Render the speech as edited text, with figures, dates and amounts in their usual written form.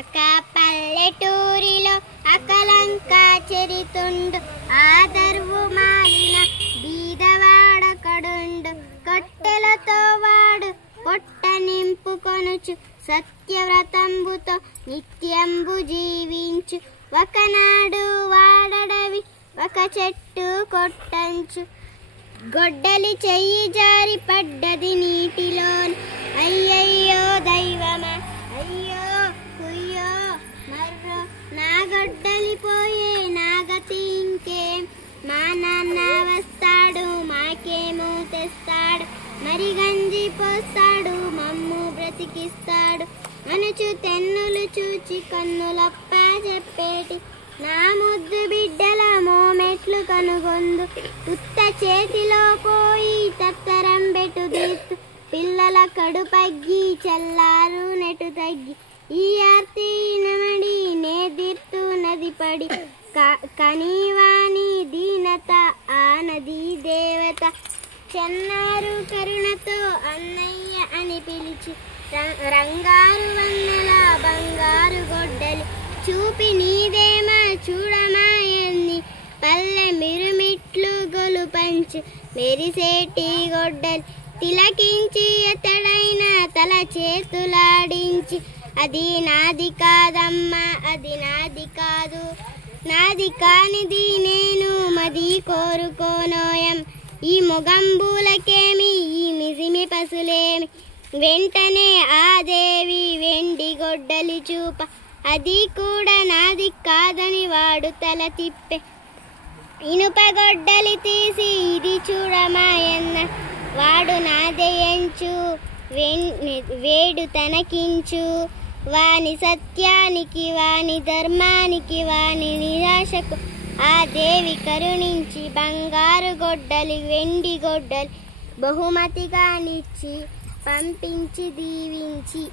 ఒక పల్లెటూరిలో అకలంక చెరితుండు ఆదర్వు మాలిన బీదవాడకడుండు. కట్టెలతో వాడు పొట్ట నింపుకొనుచు సత్యవ్రతంబుతో నిత్యంబు జీవించు. ఒకనాడు వాడడవి ఒక చెట్టు కొట్టంచు. గొడ్డలి చెయ్యి జారి పడ్డది నీటిలోని. అయ్యయ్యో దైవమా, అయ్యో కుయ్యో మర్రో, నా గొడ్డలి పోయే నా గతి ఇంకేం. మా నాన్న వస్తాడు మాకేమో తెస్తాడు, మరి గంజి పోస్తాడు మమ్ము బ్రతికిస్తాడు. అనుచు తెన్నులు చూచి కన్నులప్ప చెప్పేటి నా ముద్దు బిడ్డల మోమెట్లు కనుగొందు. ఉత్త చేతిలో పోయి తత్తరం బెటు దీత్తు, పిల్లల కడుపగ్గి చల్లారు నెటు తగ్గి. ఈ ఆర్తి నమడి నే దీర్తు నది పడి, కనీవాణి దీనత ఆ నది దేవత. చెన్నారు కరుణతో అన్నయ్య అని పిలిచి రంగారు వన్నెల బంగారు గొడ్డలి చూపి నీదేమా చూడమాయన్ని. పల్లె మిరుమిట్లు గొలుపంచు మెరిసేటి గొడ్డలి తిలకించి ఎతడైన తల చేతులాడించి, అది నాది కాదమ్మా, అది నాది కాదు, నాది కానిది నేను మది కోరుకోనోయం. ఈ మొగంబూలకేమి ఈ మిసిమి పసులేమి. వెంటనే ఆ దేవి వెండి గొడ్డలి చూప, అది కూడా నాది కాదని వాడు తల తిప్పే. ఇనుప గొడ్డలి తీసి ఇది చూడమాయన్న, వాడు నాదయంచు వేడు తనకించు. వాని సత్యానికి వాని ధర్మానికి వాని నిరాశకు ఆ దేవి కరుణించి బంగారు గొడ్డలి వెండి గొడ్డలి బహుమతిగా నిచ్చి పంపించి దీవించి.